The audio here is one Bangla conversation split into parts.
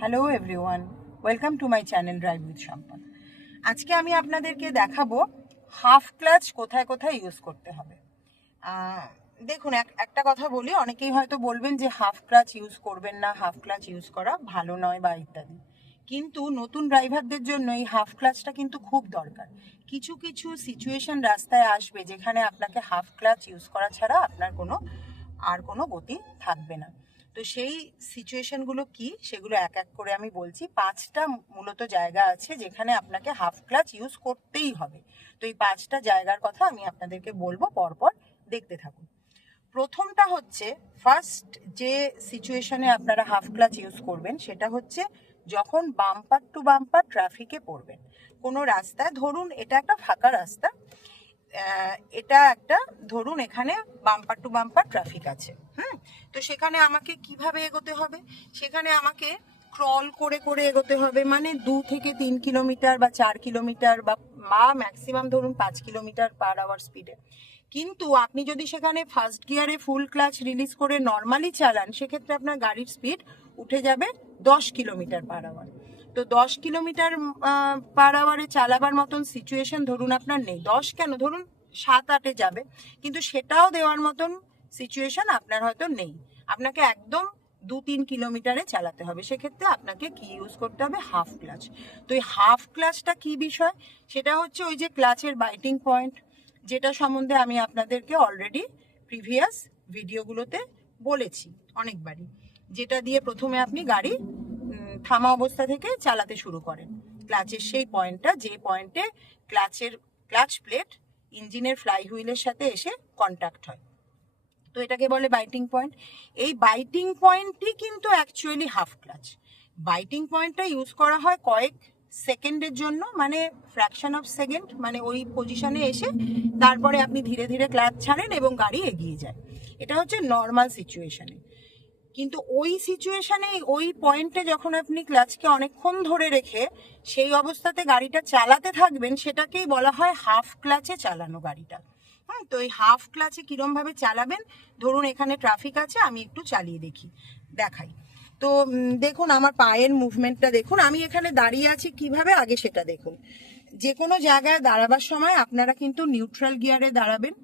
Hello everyone, welcome to my channel drive with Sampan আজকে আমি আপনাদেরকে দেখাবো হাফ ক্লাচ কোথায় কোথায় ইউজ করতে হবে। দেখুন, এক- একটা কথা বলি, অনেকেই হয়তো বলবেন যে হাফ ক্লাচ ইউজ করবেন না, হাফ ক্লাচ ইউজ করা ভালো নয় বা ইত্যাদি। কিন্তু নতুন ড্রাইভারদের জন্য এই হাফ ক্লাচটা কিন্তু খুব দরকার। কিছু কিছু সিচুয়েশন রাস্তায় আসবে যেখানে আপনাকে হাফ ক্লাচ ইউজ করা ছাড়া আপনার কোনো, আর কোনো গতি থাকবে না। তো সেই সিচুয়েশনগুলো কি? সেগুলো এক এক করে আমি বলছি। পাঁচটা মূলত জায়গা আছে যেখানে আপনাকে হাফ ক্লাচ ইউজ করতেই হবে। তো এই পাঁচটা জায়গার কথা আমি আপনাদেরকে বলব পরপর দেখতে থাকুন। প্রথমটা হচ্ছে ফার্স্ট যে সিচুয়েশনে আপনারা হাফ ক্লাচ ইউজ করবেন সেটা হচ্ছে যখন বাম্পার টু বাম্পার ট্রাফিকে পড়বেন। কোনো রাস্তায়, ধরুন এটা একটা ফাঁকা রাস্তা এটা একটা, ধরুন এখানে বাম্পার টু বাম্পার ট্রাফিক আছে, হুম? তো সেখানে আমাকে কীভাবে এগোতে হবে? সেখানে আমাকে ক্রল করে করে এগোতে হবে মানে দু থেকে তিন কিলোমিটার বা চার কিলোমিটার বা মা ম্যাক্সিমাম ধরুন পাঁচ কিলোমিটার পার আওয়ার স্পিডে কিন্তু আপনি যদি সেখানে ফার্স্ট গিয়ারে ফুল ক্লাচ রিলিজ করে নর্মালি চালান, সেক্ষেত্রে আপনার গাড়ির স্পিড উঠে যাবে দশ কিলোমিটার পার আওয়ার তো দশ কিলোমিটার পার আওয়ারে চালাবার মতন সিচুয়েশন ধরুন আপনার নেই। দশ কেন? ধরুন সাত আটে যাবে। কিন্তু সেটাও দেওয়ার মতন সিচুয়েশন আপনার হয়তো নেই। আপনাকে একদম দু তিন কিলোমিটারে চালাতে হবে। সেক্ষেত্রে আপনাকে কি ইউজ করতে হবে? হাফ ক্লাচ তো এই হাফ ক্লাচটা কি বিষয়? সেটা হচ্ছে ওই যে ক্লাচের বাইটিং পয়েন্ট যেটা সম্বন্ধে আমি আপনাদেরকে অলরেডি প্রিভিয়াস ভিডিওগুলোতে বলেছি অনেকবারই। যেটা দিয়ে প্রথমে আপনি গাড়ি থামা অবস্থা থেকে চালাতে শুরু করেন। ক্লাচের সেই পয়েন্টটা, যে পয়েন্টে ক্লাচের, ক্লাচ প্লেট ইঞ্জিনের ফ্লাই হুইলের সাথে এসে কন্ট্যাক্ট হয়। তো এটাকে বলে বাইটিং পয়েন্ট এই বাইটিং পয়েন্টটি কিন্তু অ্যাকচুয়ালি হাফ ক্লাচ বাইটিং পয়েন্টটা ইউজ করা হয় কয়েক সেকেন্ডের জন্য মানে ফ্র্যাকশন অফ সেকেন্ড মানে ওই পজিশনে এসে তারপরে আপনি ধীরে ধীরে ক্লাচ ছাড়েন এবং গাড়ি এগিয়ে যায়। এটা হচ্ছে নর্মাল সিচুয়েশনে কিন্তু ওই সিচুয়েশনে ওই পয়েন্টে যখন আপনি ক্লাচকে অনেকক্ষণ ধরে রেখে সেই অবস্থাতে গাড়িটা চালাতে থাকবেন, সেটাকেই বলা হয় হাফ ক্লাচে চালানো গাড়িটা। হ্যাঁ তো এই হাফ ক্লাচে কিরম ভাবে চালাবেন? ধরুন এখানে ট্রাফিক আছে, আমি একটু চালিয়ে দেখি, দেখাই। তো দেখুন আমার পায়ের মুভমেন্টটা দেখুন, আমি এখানে দাঁড়িয়ে আছি কীভাবে? আগে সেটা দেখুন। যে কোনো জায়গায় দাঁড়াবার সময় আপনারা কিন্তু নিউট্রাল গিয়ারে দাঁড়াবেন।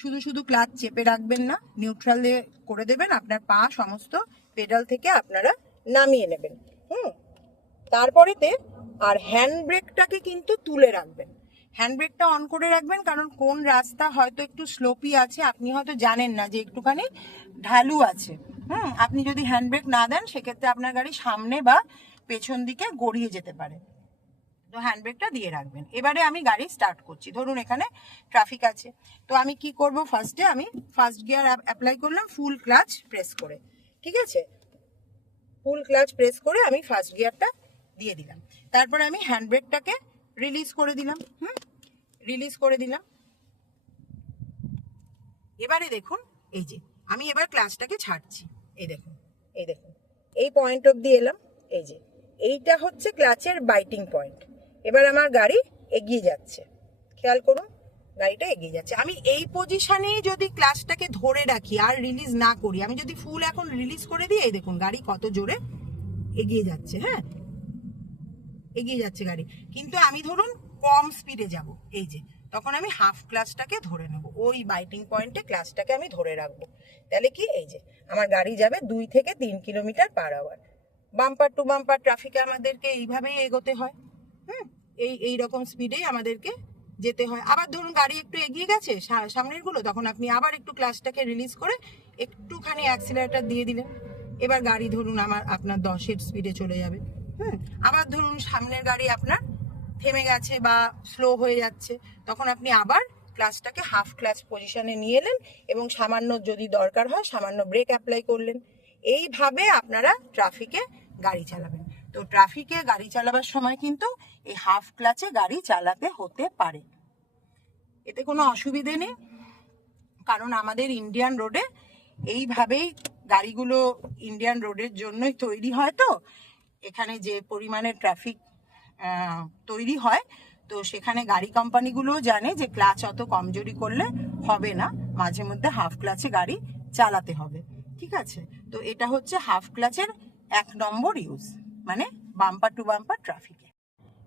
শুধু শুধু ক্লাচ চেপে রাখবেন না নিউট্রাল দিয়ে করে দেবেন, আপনার পা সমস্ত পেডাল থেকে আপনারা নামিয়ে নেবেন, হুম? তারপরেতে আর হ্যান্ড ব্রেকটাকে কিন্তু তুলে রাখবেন। হ্যান্ড ব্রেকটা অন করে রাখবেন, কারণ কোন রাস্তা হয়তো একটু স্লোপি আছে, আপনি হয়তো জানেন না যে একটুখানি ঢালু আছে, হুম? আপনি যদি হ্যান্ড ব্রেক না দেন, সেক্ষেত্রে আপনার গাড়ি সামনে বা পেছন দিকে গড়িয়ে যেতে পারে। হ্যান্ড ব্রেকটা দিয়ে রাখবেন। এবারে আমি গাড়ি স্টার্ট করছি। ধরুন এখানে ট্রাফিক আছে। তো আমি কি করব? ফার্স্টে আমি ফার্স্ট গিয়ার অ্যাপ্লাই করলাম ফুল ক্লাচ প্রেস করে। ঠিক আছে? ফুল ক্লাচ প্রেস করে আমি ফার্স্ট গিয়ারটা দিয়ে দিলাম। তারপরে আমি হ্যান্ড ব্রেকটাকে রিলিজ করে দিলাম। হুম? রিলিজ করে দিলাম। এবারে দেখুন, এই যে, আমি এবার ক্লাচটাকে ছাড়ছি। এই দেখুন এই দেখুন। এই পয়েন্ট অবধি এলাম। এই যে, এইটা হচ্ছে ক্লাচের বাইটিং পয়েন্ট এবার আমার গাড়ি এগিয়ে যাচ্ছে। খেয়াল করুন, গাড়িটা এগিয়ে যাচ্ছে। আমি এই পজিশনে যদি ক্লাসটাকে ধরে রাখি, আর রিলিজ না করি, আমি যদি ফুল এখন রিলিজ করে দিই, এই দেখুন গাড়ি কত জোরে এগিয়ে যাচ্ছে হ্যাঁ? এগিয়ে যাচ্ছে গাড়ি। কিন্তু আমি ধরুন কম স্পিডে যাব, এই যে, তখন আমি হাফ ক্লাসটাকে ধরে নেব। ওই বাইটিং পয়েন্টে ক্লাসটাকে আমি ধরে রাখব। তাহলে কি? এই যে, আমার গাড়ি যাবে দুই থেকে তিন kilometre per hour bumper to bumper ট্রাফিকে আমাদেরকে এইভাবেই এগোতে হয়। হুম, এই এই রকম স্পিডেই আমাদেরকে যেতে হয়। আবার ধরুন গাড়ি একটু এগিয়ে গেছে, সা- সামনেরগুলো তখন আপনি আবার একটু ক্লাসটাকে রিলিজ করে একটুখানি অ্যাক্সিলারেটার দিয়ে দিলেন। এবার গাড়ি ধরুন আমার, আপনার দশের স্পিডে চলে যাবে। হুম, আবার ধরুন সামনের গাড়ি আপনার থেমে গেছে বা স্লো হয়ে যাচ্ছে, তখন আপনি আবার ক্লাসটাকে হাফ ক্লাস পজিশনে নিয়ে এলেন এবং সামান্য যদি দরকার হয়, সামান্য ব্রেক অ্যাপ্লাই করলেন। এইভাবে আপনারা ট্রাফিকে গাড়ি চালাবেন। তো ট্রাফিকে গাড়ি চালাবার সময় কিন্তু এই হাফ ক্লাচে গাড়ি চালাতে হতে পারে। এতে কোনো অসুবিধে নেই, কারণ আমাদের ইন্ডিয়ান রোডে এইভাবেই গাড়িগুলো ইন্ডিয়ান রোডের জন্যই তৈরি হয় তো। এখানে যে পরিমাণে ট্রাফিক তৈরি হয়, তো সেখানে গাড়ি কোম্পানিগুলোও জানে যে ক্লাচ অত কমজোরি করলে হবে না, মাঝে মধ্যে হাফ ক্লাচে গাড়ি চালাতে হবে, ঠিক আছে? তো এটা হচ্ছে হাফ ক্লাচের এক নম্বর ইউজ মানে বাম্পার টু বাম্পার ট্রাফিকে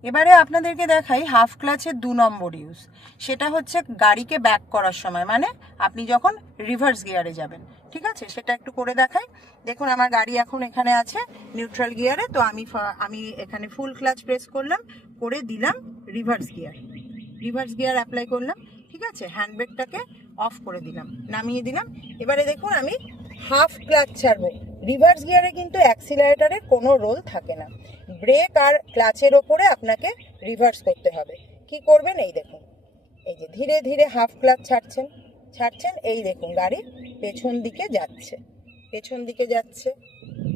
এবারে আপনাদেরকে দেখাই হাফ ক্লাচের দু নম্বর ইউজ সেটা হচ্ছে গাড়িকে ব্যাক করার সময় মানে আপনি যখন রিভার্স গিয়ারে যাবেন, ঠিক আছে? সেটা একটু করে দেখাই। দেখুন, আমার গাড়ি এখন এখানে আছে নিউট্রাল গিয়ারে তো আমি আমি এখানে ফুল ক্লাচ প্রেস করলাম, করে দিলাম reverse gear reverse gear apply করলাম, ঠিক আছে? হ্যান্ডব্রেকটাকে অফ করে দিলাম, নামিয়ে দিলাম। এবারে দেখুন, আমি হাফ ক্লাচ ছাড়বো। রিভার্স গিয়ারে কিন্তু অ্যাক্সিলারেটারের কোনো রোল থাকে না। ব্রেক আর ক্লাচের ওপরে আপনাকে রিভার্স করতে হবে। কি করবেন? এই দেখুন। এই যে ধীরে ধীরে হাফ ক্লাচ ছাড়ছেন। ছাড়ছেন, এই দেখুন গাড়ি পেছন দিকে যাচ্ছে। পেছন দিকে যাচ্ছে।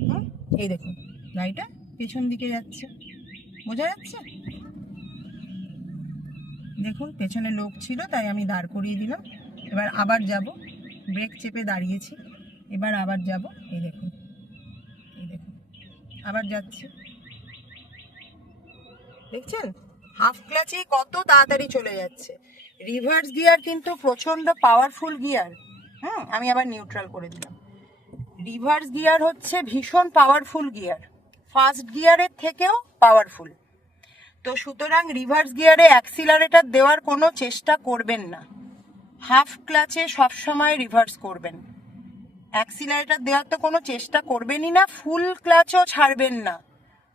হুম, এই দেখুন গাড়িটা পেছন দিকে যাচ্ছে। বোঝা যাচ্ছে? দেখুন, পেছনে লোক ছিল, তাই আমি দাঁড় করিয়ে দিলাম। এবার আবার যাব। ব্রেক চেপে দাঁড়িয়েছি। এবার আবার যাব। এই দেখুন। এই দেখুন। আবার যাচ্ছে। দেখছেন? হাফ ক্লাচে কত তাড়াতাড়ি চলে যাচ্ছে। রিভার্স গিয়ার কিন্তু প্রচণ্ড পাওয়ারফুল গিয়ার হুম, আমি আবার নিউট্রাল করে দিলাম। রিভার্স গিয়ার হচ্ছে ভীষণ পাওয়ারফুল গিয়ার ফার্স্ট গিয়ারের থেকেও পাওয়ারফুল তো সুতরাং রিভার্স গিয়ারে অ্যাক্সিলারেটর দেওয়ার কোনো চেষ্টা করবেন না। হাফ ক্লাচে সবসময় রিভার্স করবেন। অ্যাক্সিলারেটর দেওয়ার তো কোনো চেষ্টা করবেনই না ফুল ক্লাচও ছাড়বেন না।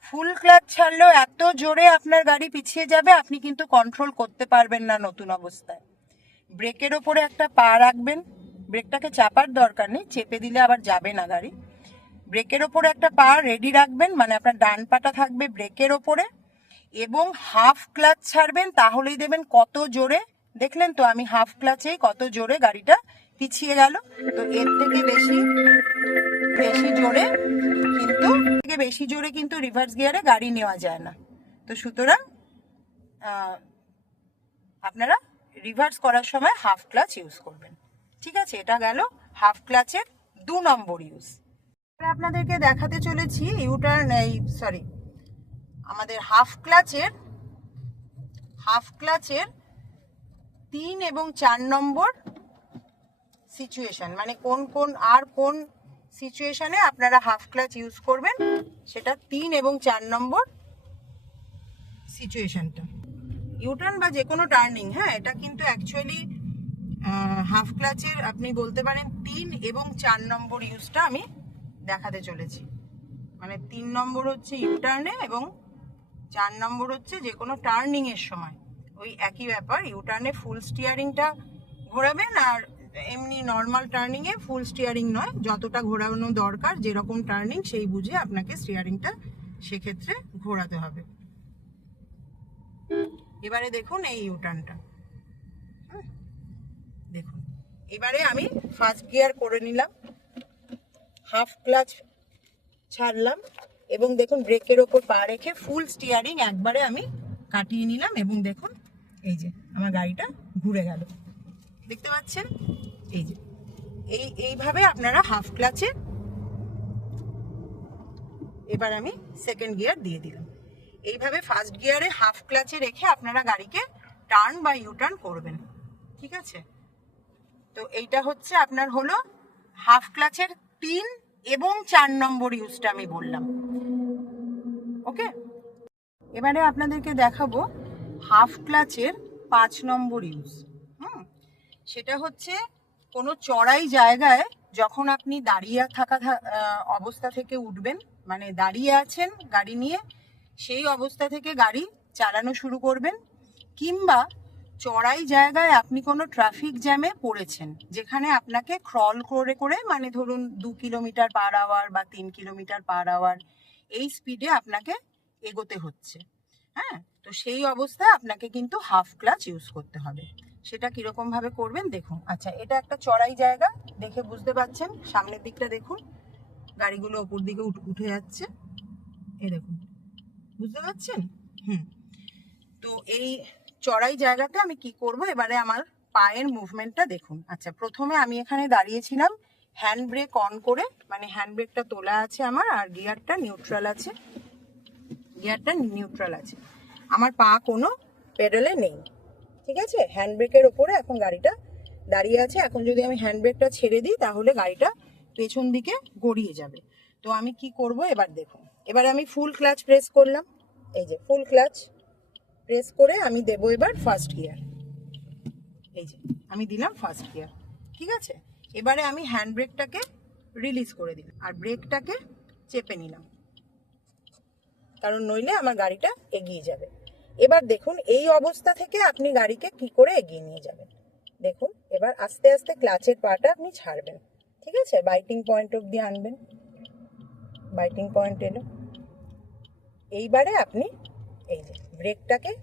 ফুল ক্লাচ ছাড়লেও এত জোরে আপনার গাড়ি পিছিয়ে যাবে, আপনি কিন্তু কন্ট্রোল করতে পারবেন না নতুন অবস্থায়। ব্রেকের ওপরে একটা পা রাখবেন, ব্রেকটাকে চাপার দরকার নেই, চেপে দিলে আবার যাবে না গাড়ি। ব্রেকের ওপরে একটা পা রেডি রাখবেন মানে আপনার ডান পাটা থাকবে ব্রেকের ওপরে, এবং হাফ ক্লাচ ছাড়বেন, তাহলেই দেবেন কত জোরে। দেখলেন তো, আমি হাফ ক্লাচেই কত জোরে গাড়িটা পিছিয়ে গেল। তো এর থেকে বেশি বেশি জোরে কিন্তু বেশি জোরে কিন্তু রিভার্স গিয়ারে গাড়ি নেওয়া যায় না। তো সুতরাং আপনারা রিভার্স করার সময় হাফ ক্লাচ ইউজ করবেন। ঠিক আছে? এটা গেল হাফ ক্লাচের দু নম্বর ইউজ আপনাদেরকে দেখাতে চলেছি ইউটার্ন এই সরি আমাদের হাফ ক্লাচের হাফ ক্লাচের তিন এবং চার নম্বর সিচুয়েশন মানে কোন কোন, আর কোন সিচুয়েশনে আপনারা হাফ ক্লাচ ইউজ করবেন। সেটা তিন এবং চার নম্বর সিচুয়েশনটা ইউটার্ন বা যে কোনো টার্নিং হ্যাঁ এটা কিন্তু অ্যাকচুয়ালি হাফ ক্লাচের আপনি বলতে পারেন তিন এবং চার নম্বর ইউজটা আমি দেখাতে চলেছি। মানে তিন নম্বর হচ্ছে ইউটার্নে এবং চার নম্বর হচ্ছে যে কোনো টার্নিংয়ের সময়। ওই একই ব্যাপার ইউটার্নে ফুল স্টিয়ারিংটা ঘোরাবেন আর এমনি নর্মাল টার্নিংয়ে ফুল স্টিয়ারিং নয়। যতটা ঘোরানো দরকার, যেরকম টার্নিং সেই বুঝে আপনাকে স্টিয়ারিংটা সেক্ষেত্রে ঘোরাতে হবে। এবারে দেখুন এই ইউটার্নটা দেখুন। এবারে আমি ফার্স্ট গিয়ার করে নিলাম। হাফ ক্লাচ ছাড়লাম এবং দেখুন ব্রেকের ওপর পা রেখে ফুল স্টিয়ারিং একবারে আমি কাটিয়ে নিলাম এবং দেখুন এই যে আমার গাড়িটা ঘুরে গেল। দেখতে পাচ্ছেন? এই যে। এই, এইভাবে আপনারা হাফ ক্লাচে এবার আমি সেকেন্ড গিয়ার দিয়ে দিলাম। এইভাবে ফার্স্ট গিয়ারে হাফ ক্লাচে রেখে আপনারা গাড়িকে টার্ন বা ইউটার্ন করবেন। ঠিক আছে? তো এইটা হচ্ছে আপনার হলো হাফ ক্লাচের তিন এবং চার নম্বর ইউজটা আমি বললাম। ওকে এবারে আপনাদেরকে দেখাবো হাফ ক্লাচের পাঁচ নম্বর ইউজ হুম? সেটা হচ্ছে কোনো চড়াই জায়গায় যখন আপনি দাঁড়িয়ে থাকা অবস্থা থেকে উঠবেন মানে দাঁড়িয়ে আছেন গাড়ি নিয়ে, সেই অবস্থা থেকে গাড়ি চালানো শুরু করবেন, কিংবা চড়াই জায়গায় আপনি কোনো ট্রাফিক জ্যামে পড়েছেন, যেখানে আপনাকে ক্রল করে করে মানে ধরুন দু কিলোমিটার পার আওয়ার বা তিন কিলোমিটার পার আওয়ার এই স্পিডে আপনাকে এগোতে হচ্ছে। হ্যাঁ? তো সেই অবস্থায় আপনাকে কিন্তু হাফ ক্লাচ ইউজ করতে হবে। সেটা কীরকম ভাবে করবেন দেখুন। আচ্ছা এটা একটা চড়াই জায়গা, দেখে বুঝতে পারছেন সামনের দিকটা দেখুন, গাড়িগুলো ওপর দিকে উঠ- যাচ্ছে। এই দেখুন, বুঝতে পারছেন হুম। তো এই চড়াই জায়গাতে আমি কি করব? এবারে আমার পায়ের মুভমেন্টটা দেখুন। আচ্ছা প্রথমে আমি এখানে দাঁড়িয়েছিলাম হ্যান্ড ব্রেক অন করে মানে হ্যান্ড ব্রেকটা তোলা আছে আমার, আর গিয়ারটা নিউট্রাল আছে। গিয়ারটা নিউট্রাল আছে। আমার পা কোনো পেডেলে নেই। ঠিক আছে? হ্যান্ড ব্রেকের ওপরে এখন গাড়িটা দাঁড়িয়ে আছে। এখন যদি আমি হ্যান্ড ব্রেকটা ছেড়ে দিই, তাহলে গাড়িটা পেছন দিকে গড়িয়ে যাবে। তো আমি কি করব এবার দেখুন। এবার আমি ফুল ক্লাচ প্রেস করলাম। এই যে ফুল ক্লাচ প্রেস করে আমি দেবো এবার ফার্স্ট গিয়ার এই যে, আমি দিলাম ফার্স্ট গিয়ার ঠিক আছে? এবারে আমি হ্যান্ড ব্রেকটাকে রিলিজ করে দিলাম আর ব্রেকটাকে চেপে নিলাম। কারণ নইলে আমার গাড়িটা এগিয়ে যাবে। এবার দেখুন, এই অবস্থা থেকে আপনি গাড়িকে কি করে এগিয়ে নিয়ে যাবেন? দেখুন, এবার আস্তে আস্তে ক্লাচের পাটা আপনি ছাড়বেন। ঠিক আছে? বাইটিং পয়েন্ট অবধি আনবেন। বাইটিং পয়েন্ট এলো। এইবারে আপনি এই যে ব্রেকটাকে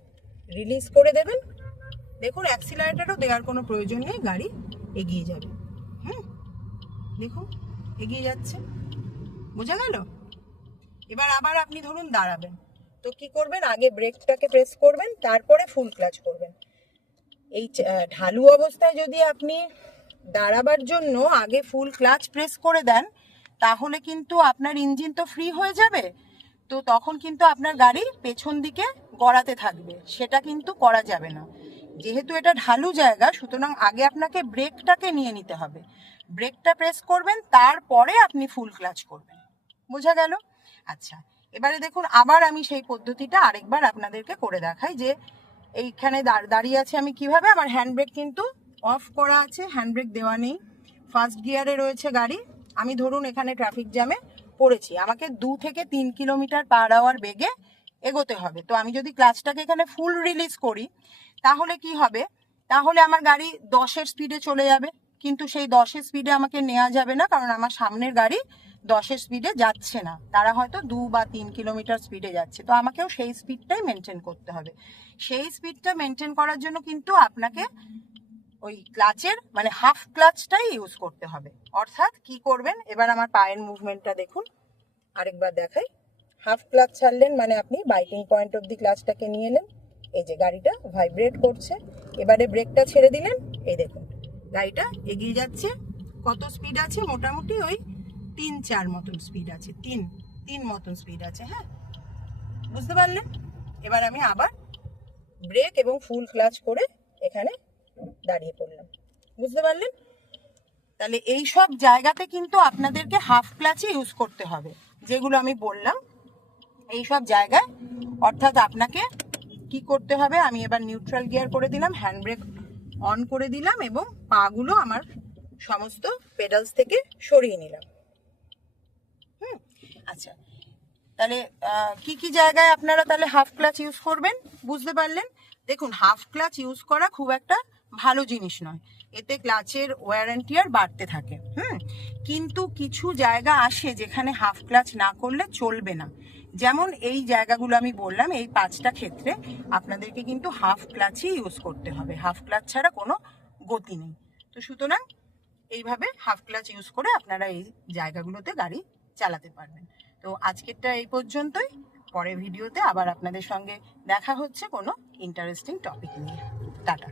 রিলিজ করে দেবেন। দেখুন অ্যাক্সিলারেটারও দেওয়ার কোনো প্রয়োজন নেই, গাড়ি এগিয়ে যাবে। হুম? দেখুন, এগিয়ে যাচ্ছে। বোঝা গেল? এবার আবার আপনি ধরুন দাঁড়াবেন। তো কি করবেন? আগে ব্রেকটাকে প্রেস করবেন, তারপরে ফুল ক্লাচ করবেন। এই ঢালু অবস্থায় যদি আপনি দাঁড়াবার জন্য আগে ফুল ক্লাচ প্রেস করে দেন, তাহলে কিন্তু আপনার ইঞ্জিন তো ফ্রি হয়ে যাবে। তো তখন কিন্তু আপনার গাড়ি পেছন দিকে গড়াতে থাকবে। সেটা কিন্তু করা যাবে না। যেহেতু এটা ঢালু জায়গা, সুতরাং আগে আপনাকে ব্রেকটাকে নিয়ে নিতে হবে। ব্রেকটা প্রেস করবেন, তারপরে আপনি ফুল ক্লাচ করবেন। বোঝা গেল? আচ্ছা। এবারে দেখুন, আবার আমি সেই পদ্ধতিটা আরেকবার আপনাদেরকে করে দেখাই যে এইখানে দাঁড়- দাঁড়িয়ে আছে আমি কীভাবে। আমার হ্যান্ড ব্রেক কিন্তু অফ করা আছে হ্যান্ড ব্রেক দেওয়া নেই। ফার্স্ট গিয়ারে রয়েছে গাড়ি। আমি ধরুন এখানে ট্রাফিক জ্যামে পড়েছি। আমাকে দু থেকে তিন কিলোমিটার পার আওয়ার বেগে এগোতে হবে। তো আমি যদি ক্লাচটাকে এখানে ফুল রিলিজ করি, তাহলে কি হবে? তাহলে আমার গাড়ি দশের স্পিডে চলে যাবে। কিন্তু সেই দশের স্পিডে আমাকে নেওয়া যাবে না, কারণ আমার সামনের গাড়ি দশের স্পিডে যাচ্ছে না। তারা হয়তো দু বা তিন কিলোমিটার স্পিডে যাচ্ছে। তো আমাকেও সেই স্পিডটাই মেনটেন করতে হবে। সেই স্পিডটা মেনটেন করার জন্য কিন্তু আপনাকে ওই ক্লাচের মানে হাফ ক্লাচটাই ইউজ করতে হবে। অর্থাৎ কি করবেন? এবার আমার পায়ের মুভমেন্টটা দেখুন। আরেকবার দেখাই। হাফ ক্লাচ ছাড়লেন মানে আপনি বাইটিং পয়েন্ট অব দি ক্লাচটাকে নিয়ে এলেন। এই যে গাড়িটা ভাইব্রেট করছে। এবারে ব্রেকটা ছেড়ে দিলেন। এই দেখুন, গাড়িটা এগিয়ে যাচ্ছে। কত স্পিড আছে? মোটামুটি ওই তিন চার মতন স্পিড আছে, তিন তিন মতন স্পিড আছে হ্যাঁ? বুঝতে পারলেন এবার আমি আবার ব্রেক এবং ফুল ক্লাচ করে এখানে দাঁড়িয়ে পড়লাম। বুঝতে পারলেন তাহলে এই সব জায়গাতে কিন্তু আপনাদেরকে হাফ ক্লাচই ইউজ করতে হবে, যেগুলো আমি বললাম। এই সব জায়গায়, অর্থাৎ আপনাকে কি করতে হবে, আমি এবার নিউট্রাল গিয়ার করে দিলাম হ্যান্ড ব্রেক অন করে দিলাম এবং পাগুলো আমার সমস্ত পেডালস থেকে সরিয়ে নিলাম। আচ্ছা। তাহলে কি কি জায়গায় আপনারা তাহলে হাফ ক্লাচ ইউজ করবেন? বুঝতে পারলেন? দেখুন হাফ ক্লাচ ইউজ করা খুব একটা ভালো জিনিস নয়। এতে ক্লাচের ওয়ারেন্টিয়ার বাড়তে থাকে, হুম? কিন্তু কিছু জায়গা আসে যেখানে হাফ ক্লাচ না করলে চলবে না। যেমন এই জায়গাগুলো আমি বললাম, এই পাঁচটা ক্ষেত্রে আপনাদেরকে কিন্তু হাফ ক্লাচই ইউজ করতে হবে। হাফ ক্লাচ ছাড়া কোনো গতি নেই। তো সুতরাং, এইভাবে হাফ ক্লাচ ইউজ করে আপনারা এই জায়গাগুলোতে গাড়ি চালাতে পারবেন। তো আজকেরটা এই পর্যন্তই। পরের ভিডিওতে আবার আপনাদের সঙ্গে দেখা হচ্ছে কোনো ইন্টারেস্টিং টপিক নিয়ে। টাটা।